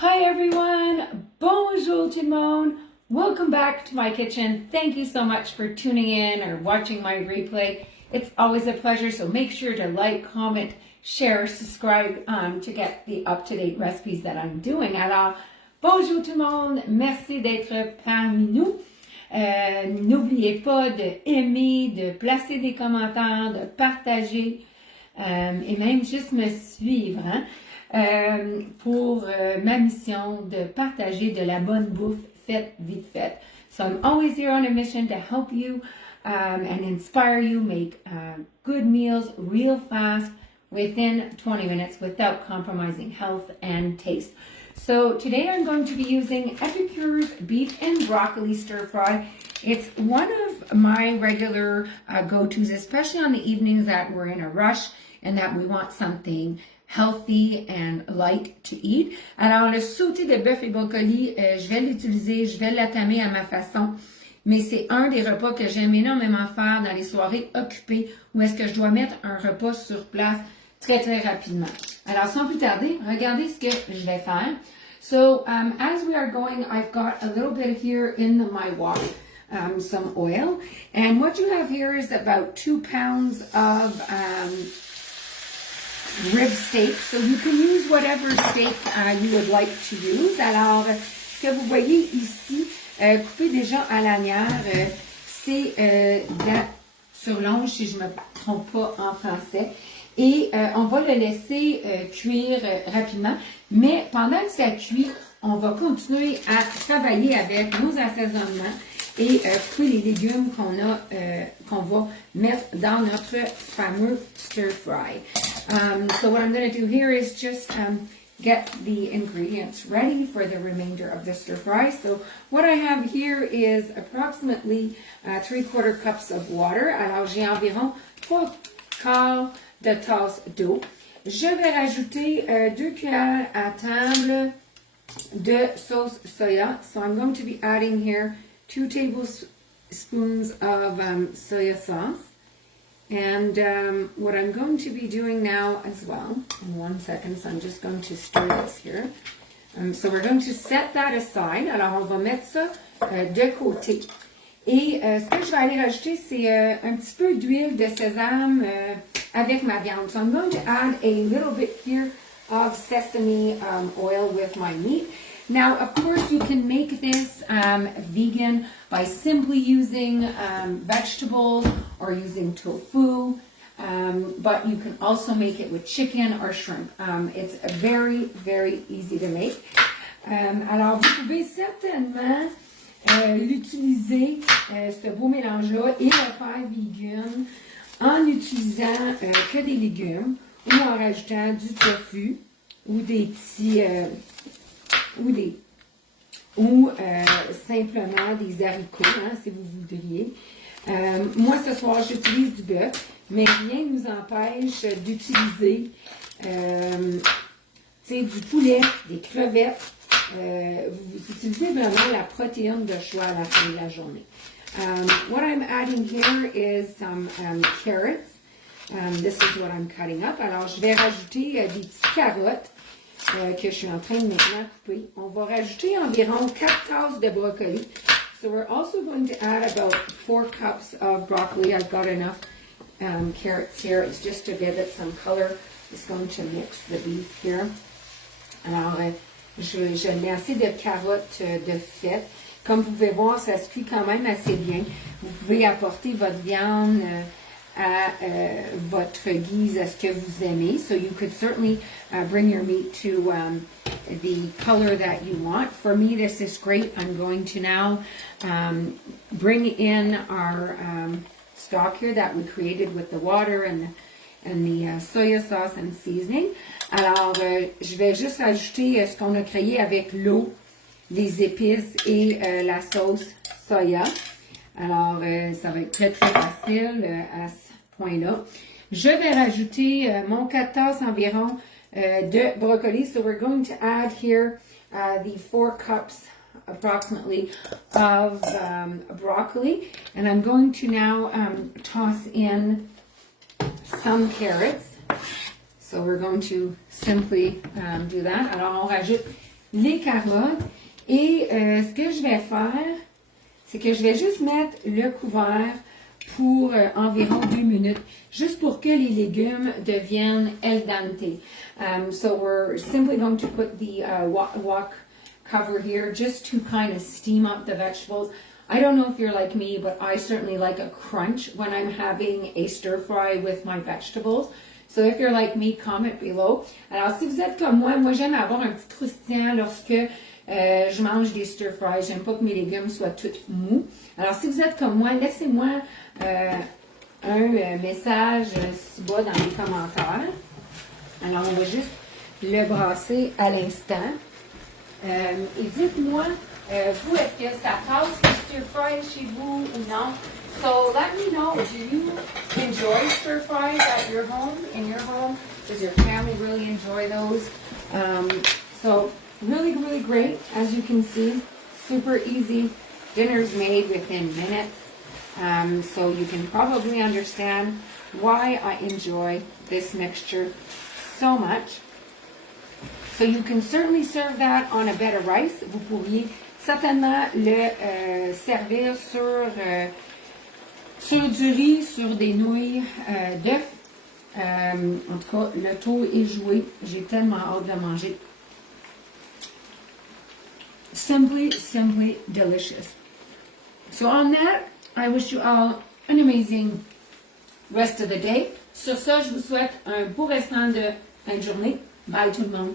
Hi everyone, bonjour tout le monde. Welcome back to my kitchen. Thank you so much for tuning in or watching my replay. It's always a pleasure, so make sure to like, comment, share, subscribe to get the up-to-date recipes that I'm doing. Alors, bonjour tout le monde, merci d'être parmi nous. N'oubliez pas de aimer, de placer des commentaires, de partager et même juste me suivre pour ma mission de partager de la bonne bouffe faite vite faite. So I'm always here on a mission to help you and inspire you make good meals real fast within 20 minutes without compromising health and taste. So today I'm going to be using Epicure's beef and broccoli stir fry. It's one of my regular go-tos, especially on the evenings that we're in a rush and that we want something healthy and light to eat. Alors le sauté de bœuf et brocoli, je vais l'utiliser, je vais l'attamer à ma façon. Mais c'est un des repas que j'aime énormément faire dans les soirées occupées où est-ce que je dois mettre un repas sur place très rapidement. Alors sans plus tarder, regardez ce que je vais faire. So as we are going, I've got a little bit here in my wok, some oil. And what you have here is about 2 pounds of rib steak. So you can use whatever steak you would like to use. Alors, ce que vous voyez ici, coupé déjà à lanière, c'est de la surlonge, si je ne me trompe pas en français. Et on va le laisser cuire rapidement. Mais pendant que ça cuit, on va continuer à travailler avec nos assaisonnements et couper les légumes qu'on va mettre dans notre fameux stir fry. So what I'm going to do here is just get the ingredients ready for the remainder of the stir fry. So what I have here is approximately 3/4 cups of water. Alors j'ai environ 3/4 de tasse d'eau. Je vais rajouter 2 cuillères à table de sauce soya. So I'm going to be adding here 2 tablespoons of soya sauce. And what I'm going to be doing now as well, in 1 second, so I'm just going to stir this here. So we're going to set that aside. Alors, on va mettre ça de côté. Et ce que je vais aller rajouter, c'est un petit peu d'huile de sésame avec ma viande. So I'm going to add a little bit here of sesame oil with my meat. Now, of course, you can make this vegan by simply using vegetables or using tofu, but you can also make it with chicken or shrimp. It's very easy to make. Alors, vous pouvez certainement l'utiliser, ce beau mélange-là, et le faire vegan en utilisant que des légumes ou en rajoutant du tofu ou des petits... ou simplement des haricots, si vous voudriez. Moi, ce soir, j'utilise du bœuf, mais rien ne nous empêche d'utiliser du poulet, des crevettes. Vous utilisez vraiment la protéine de choix à la fin de la journée. What I'm adding here is some carrots. This is what I'm cutting up. Alors, je vais rajouter des petites carottes que je suis en train de maintenant couper. On va rajouter environ 4 tasses de brocoli. So we're also going to add about 4 cups of broccoli. I've got enough carrots here. It's just to give it some color. Just going to mix the beef here. Alors, je mets assez de carottes de fête. Comme vous pouvez voir, ça se cuit quand même assez bien. Vous pouvez apporter votre viande à votre guise, à ce que vous aimez. So you could certainly bring your meat to the color that you want. For me, this is great. I'm going to now bring in our stock here that we created with the water and the soya sauce and seasoning. Alors, je vais juste ajouter ce qu'on a créé avec l'eau, les épices et la sauce soya. Alors, ça va être très facile à ce point-là. Je vais rajouter mon 4 tasses environ de brocoli. So we're going to add here the 4 cups approximately of broccoli. And I'm going to now toss in some carrots. So we're going to simply do that. Alors, on rajoute les carottes. Et ce que je vais faire, c'est que je vais juste mettre le couvert pour environ 2 minutes, juste pour que les légumes deviennent al dente. So we're simply going to put the wok cover here just to kind of steam up the vegetables. I don't know if you're like me, but I certainly like a crunch when I'm having a stir fry with my vegetables. So if you're like me, comment below. Alors si vous êtes comme moi j'aime avoir un petit croustillant lorsque je mange des stir fries. J'aime pas que mes légumes soient tout mous. Alors si vous êtes comme moi, laissez-moi un message ci-bas dans les commentaires. Alors on va juste le brasser à l'instant. Et dites-moi, vous, est-ce que ça passe le stir fry chez vous ou non? So let me know, do you enjoy stir fries at your home, in your home? Does your family really enjoy those? So really, really great, as you can see, super easy. Dinner's made within minutes. So you can probably understand why I enjoy this mixture so much. So you can certainly serve that on a bed of rice. Vous pourriez certainement le servir sur du riz, sur des nouilles d'œufs. En tout cas, le tour est joué. J'ai tellement hâte de manger. Simply, simply delicious. So on that, I wish you all an amazing rest of the day. Sur ça, je vous souhaite un beau restant de fin de journée. Bye tout le monde.